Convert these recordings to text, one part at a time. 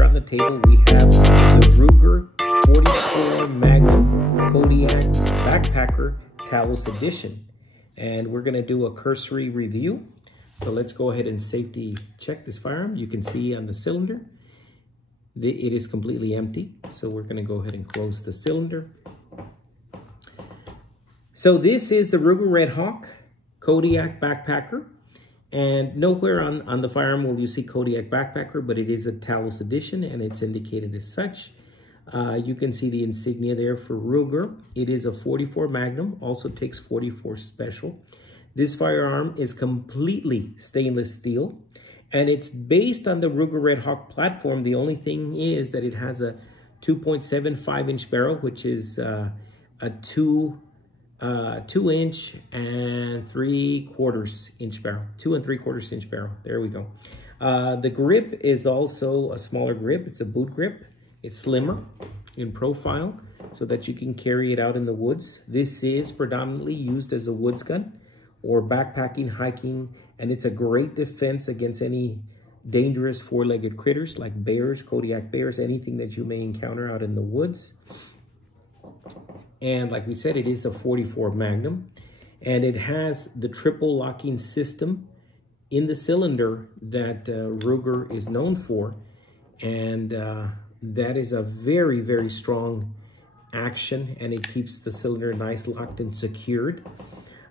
here on the table, we have the Ruger 44 Magnum Kodiak Backpacker Talos Edition. And we're going to do a cursory review. So let's go ahead and safety check this firearm. You can see on the cylinder, it is completely empty. So we're going to go ahead and close the cylinder. So this is the Ruger Redhawk Kodiak Backpacker. And nowhere on the firearm will you see Kodiak Backpacker, but it is a Talos edition and it's indicated as such. You can see the insignia there for Ruger. It is a 44 Magnum, also takes 44 Special. This firearm is completely stainless steel and it's based on the Ruger Redhawk platform. The only thing is that it has a 2.75-inch barrel, which is a 2-inch and 3/4 inch barrel, 2 3/4 inch barrel. There we go. The grip is also a smaller grip. It's a boot grip. It's slimmer in profile so that you can carry it out in the woods. This is predominantly used as a woods gun or backpacking, hiking, and it's a great defense against any dangerous four-legged critters like bears, Kodiak bears, anything that you may encounter out in the woods. And like we said, it is a 44 Magnum, and it has the triple locking system in the cylinder that Ruger is known for. And that is a very, very strong action, and it keeps the cylinder nice, locked, and secured.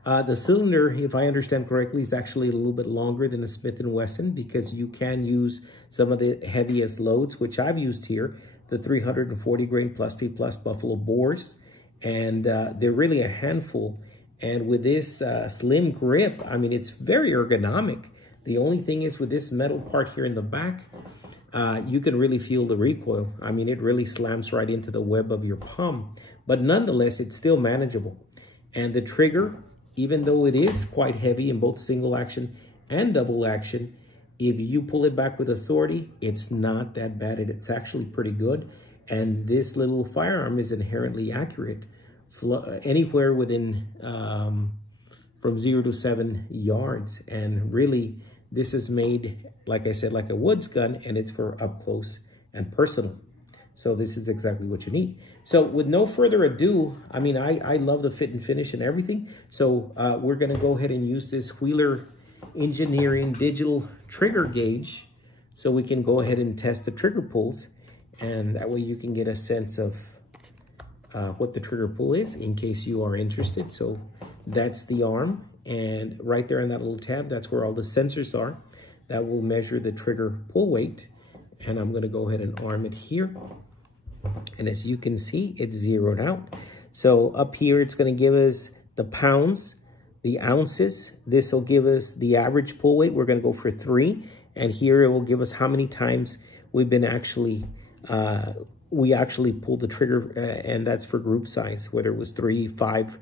The cylinder, if I understand correctly, is actually a little bit longer than a Smith & Wesson because you can use some of the heaviest loads, which I've used here, the 340 grain plus P plus Buffalo bores. And they're really a handful. And with this slim grip, I mean, it's very ergonomic. The only thing is with this metal part here in the back, you can really feel the recoil. I mean, it really slams right into the web of your palm. But nonetheless, it's still manageable. And the trigger, even though it is quite heavy in both single action and double action, if you pull it back with authority, it's not that bad. It's actually pretty good. And this little firearm is inherently accurate, anywhere within from 0 to 7 yards. And really, this is made, like I said, like a woods gun, and it's for up close and personal. So this is exactly what you need. So with no further ado, I mean, I love the fit and finish and everything. So we're going to go ahead and use this Wheeler Engineering digital trigger gauge so we can go ahead and test the trigger pulls. And that way you can get a sense of what the trigger pull is in case you are interested. So that's the arm. And right there in that little tab, that's where all the sensors are. That will measure the trigger pull weight. And I'm going to go ahead and arm it here. And as you can see, it's zeroed out. So up here, it's going to give us the pounds, the ounces. This will give us the average pull weight. We're going to go for 3. And here it will give us how many times we've been we actually pull the trigger, and that's for group size, whether it was 3, 5,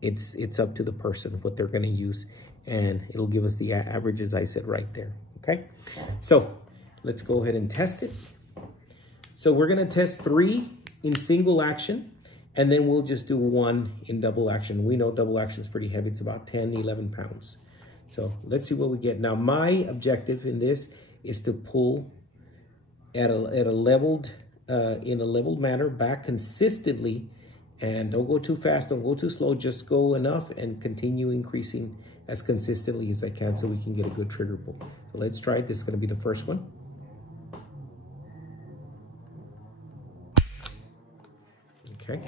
it's up to the person what they're going to use, and it'll give us the average, as I said, right there. Okay, so let's go ahead and test it. So we're going to test 3 in single action, and then we'll just do 1 in double action. We know double action is pretty heavy. It's about 10, 11 pounds. So let's see what we get. Now, my objective in this is to pull in a leveled manner back consistently, and don't go too fast, don't go too slow, just go enough and continue increasing as consistently as I can so we can get a good trigger pull. So let's try it. This is going to be the first one. Okay,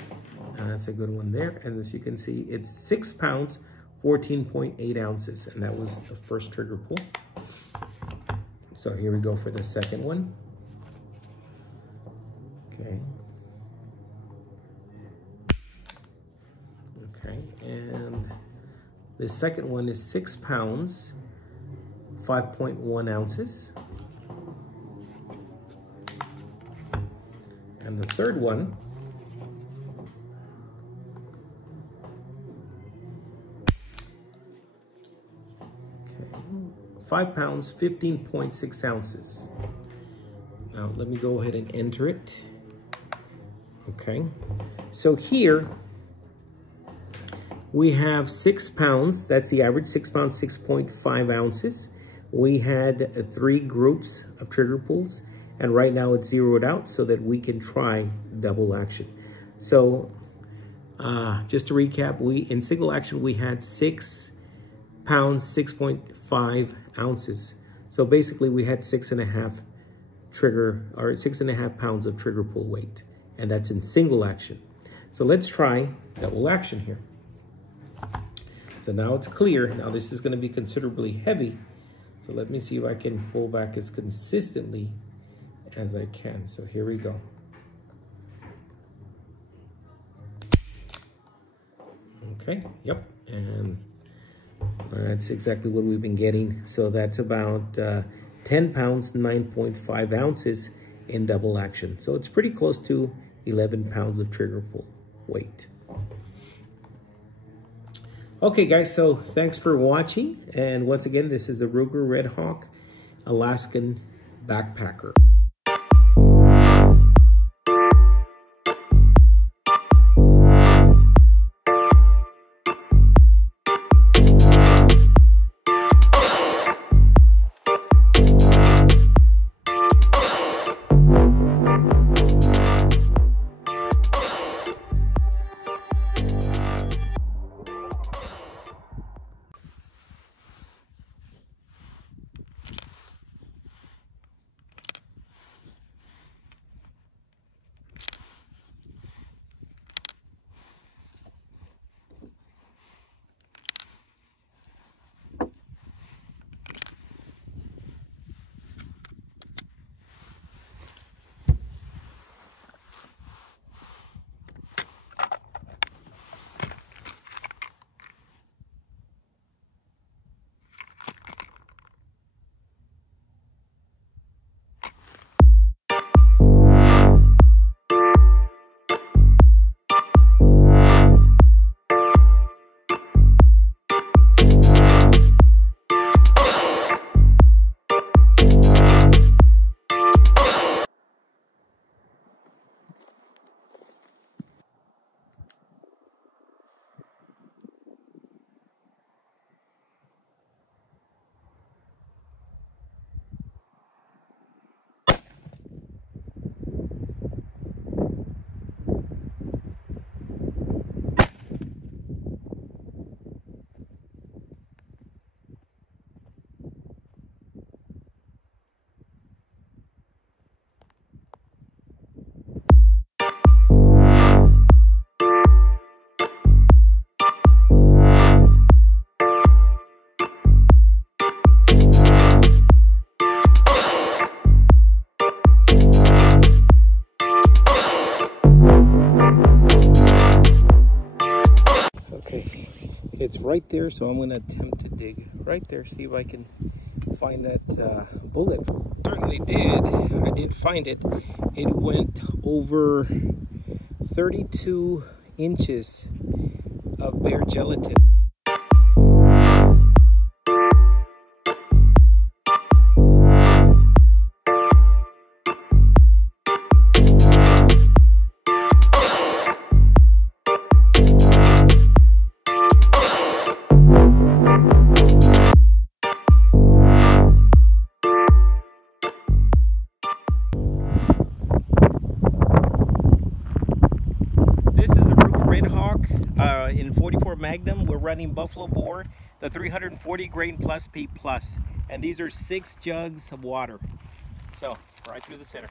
that's a good one there. And as you can see, it's 6 pounds, 14.8 ounces, and that was the first trigger pull. So here we go for the second one. Okay, and the second one is 6 pounds, 5.1 ounces. And the third one, okay, 5 pounds, 15.6 ounces. Now let me go ahead and enter it. Okay, so here we have 6 pounds. That's the average, 6 pounds, 6.5 ounces. We had 3 groups of trigger pulls, And right now it's zeroed out so that we can try double action. So just to recap, in single action, we had 6 pounds, 6.5 ounces. So basically we had 6.5 pounds of trigger pull weight. And that's in single action. So let's try double action here. So now it's clear. Now this is going to be considerably heavy. So let me see if I can pull back as consistently as I can. So here we go. Okay, yep. And that's exactly what we've been getting. So that's about 10 pounds, 9.5 ounces in double action. So it's pretty close to 11 pounds of trigger pull weight. Okay guys, so thanks for watching. And once again, this is the Ruger Redhawk Alaskan Backpacker. It's right there, so I'm going to attempt to dig right there, see if I can find that bullet. Certainly did. I did find it. It went over 32 inches of bare gelatin. In 44 Magnum, we're running Buffalo Bore, the 340 grain plus P plus, and these are 6 jugs of water. So right through the center.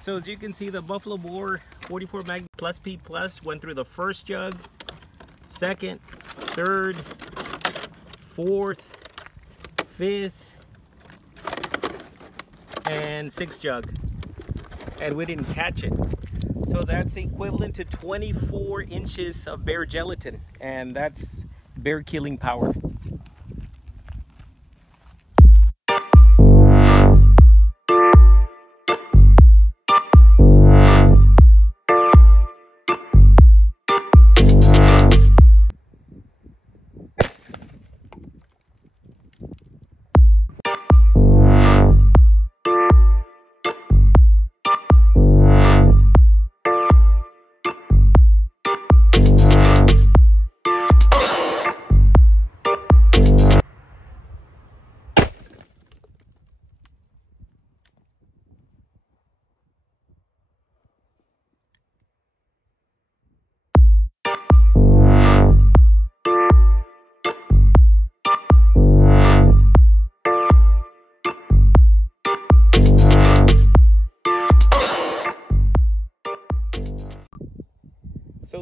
So as you can see, the Buffalo Bore 44 Magnum plus P plus went through the first jug, second, third, fourth, fifth, and 6th jug, and we didn't catch it. So that's equivalent to 24 inches of bare gelatin, and that's bear killing power.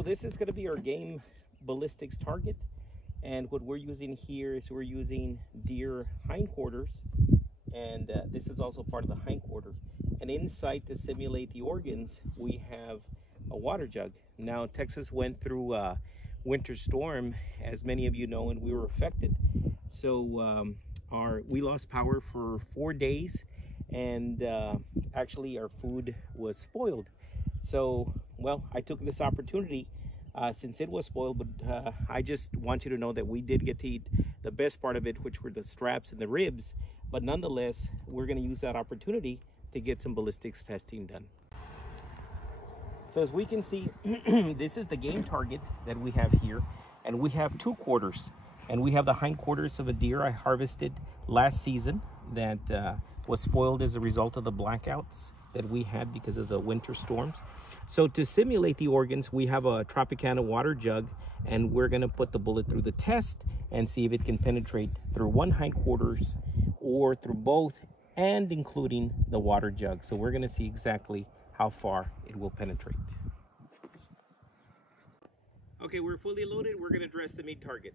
this is going to be our game ballistics target, and what we're using here is we're using deer hindquarters, and this is also part of the hindquarter. And inside, to simulate the organs, we have a water jug. Now Texas went through a winter storm, as many of you know, and we were affected. So we lost power for 4 days, and actually our food was spoiled. So, well, I took this opportunity since it was spoiled, but I just want you to know that we did get to eat the best part of it, which were the straps and the ribs. But nonetheless, we're going to use that opportunity to get some ballistics testing done. So as we can see, this is the game target that we have here, and we have 2 quarters, and we have the hindquarters of a deer I harvested last season that was spoiled as a result of the blackouts that we had because of the winter storms. So to simulate the organs, we have a Tropicana water jug, and we're going to put the bullet through the test and see if it can penetrate through one hindquarters or through both, and including the water jug. So we're going to see exactly how far it will penetrate. Okay, we're fully loaded. We're going to dress the meat target.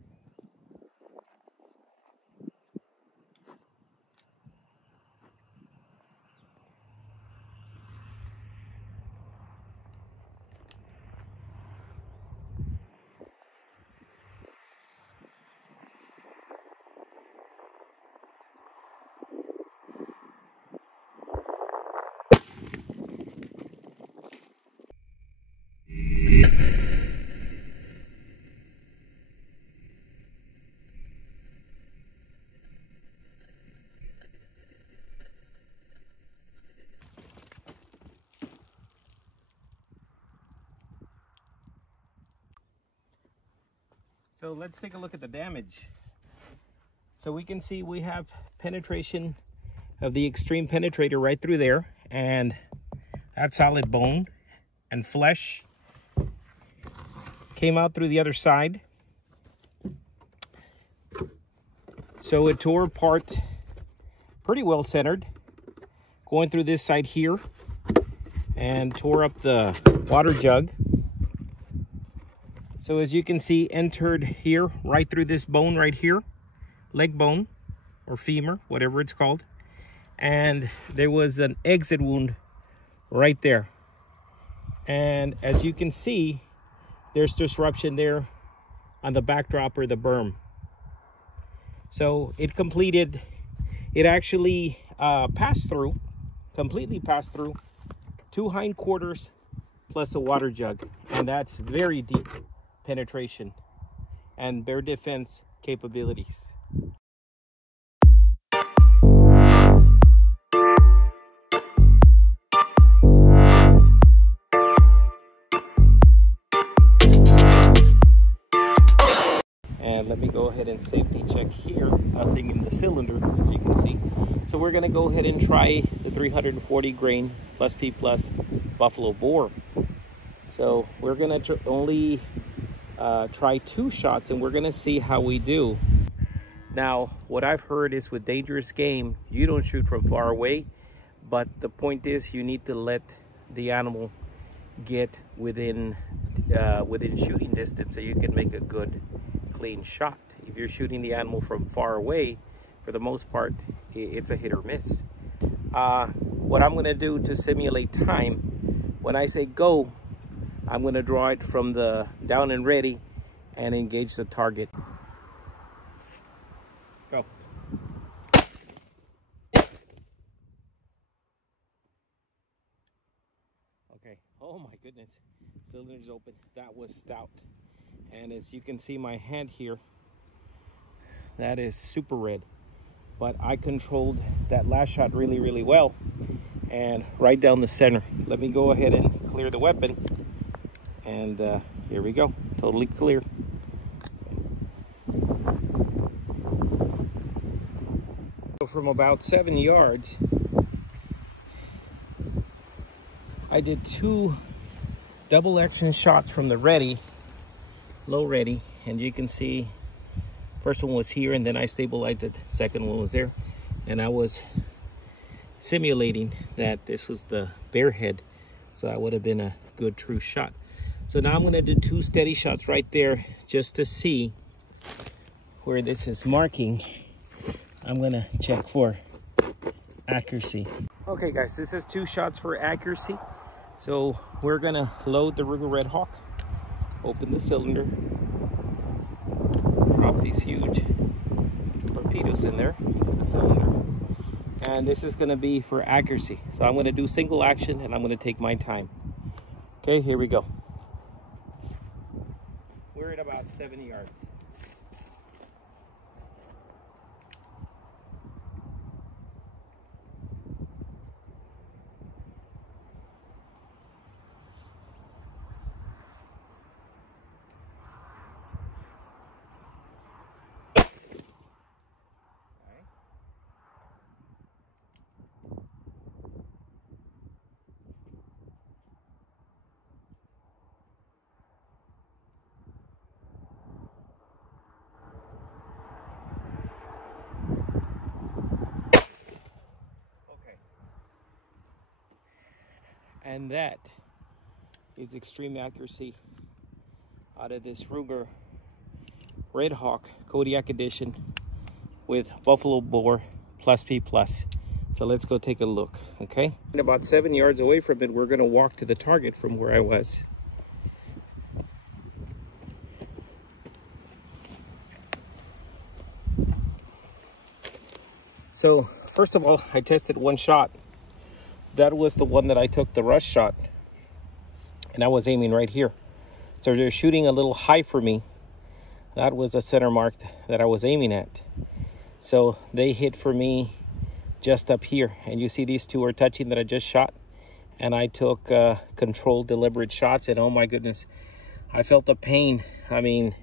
So let's take a look at the damage. So we can see we have penetration of the extreme penetrator right through there, and that solid bone and flesh came out through the other side. So it tore apart pretty well centered, going through this side here, and tore up the water jug. So as you can see, entered here, right through this bone right here, leg bone or femur, whatever it's called. And there was an exit wound right there. And as you can see, there's disruption there on the backdrop or the berm. So it completed, it actually completely passed through 2 hindquarters plus a water jug. And that's very deep penetration and bear defense capabilities. And let me go ahead and safety check here. Nothing in the cylinder, as you can see. So we're going to go ahead and try the 340 grain plus P plus buffalo boar. So we're going to only try 2 shots, and we're going to see how we do. Now, what I've heard is with dangerous game, you don't shoot from far away, but the point is you need to let the animal get within shooting distance so you can make a good, clean shot. If you're shooting the animal from far away, for the most part, it's a hit or miss. What I'm going to do to simulate time, when I say go, I'm going to draw it from the down and ready and engage the target. Go. Okay. Oh my goodness. Cylinder's open. That was stout. And as you can see my hand here, that is super red. But I controlled that last shot really, really well. And right down the center. Let me go ahead and clear the weapon. And here we go, totally clear. So from about 7 yards, I did 2 double action shots from the ready, low ready, and you can see first one was here, and then I stabilized it. Second one was there, and I was simulating that this was the bear head, so that would have been a good true shot. So now I'm going to do 2 steady shots right there just to see where this is marking. I'm going to check for accuracy. Okay guys, this is 2 shots for accuracy. So we're going to load the Ruger Redhawk, open the cylinder, drop these huge torpedoes in there into the cylinder. And this is going to be for accuracy. So I'm going to do single action and I'm going to take my time. Okay, here we go. We're at about 70 yards. And that is extreme accuracy out of this Ruger Redhawk Kodiak edition with Buffalo Bore Plus P Plus. So let's go take a look, okay? And about 7 yards away from it, we're gonna walk to the target from where I was. So first of all, I tested 1 shot. That was the one that I took the rush shot, and I was aiming right here. So they're shooting a little high for me. That was a center mark that I was aiming at. So they hit for me just up here, and you see these 2 are touching that I just shot, and I took controlled, deliberate shots, and oh my goodness, I felt the pain. I mean,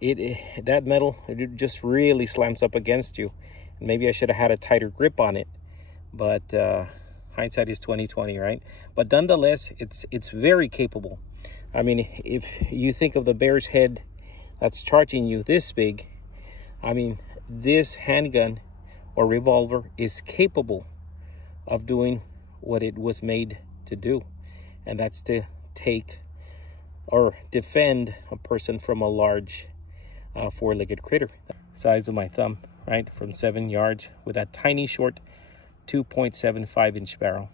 that metal, it just really slams up against you. Maybe I should have had a tighter grip on it, but hindsight is 20/20, right? But nonetheless, it's very capable. I mean, if you think of the bear's head that's charging you this big, I mean, this handgun or revolver is capable of doing what it was made to do, and that's to take or defend a person from a large 4-legged critter. Size of my thumb, right? From 7 yards with that tiny short 2.75-inch barrel.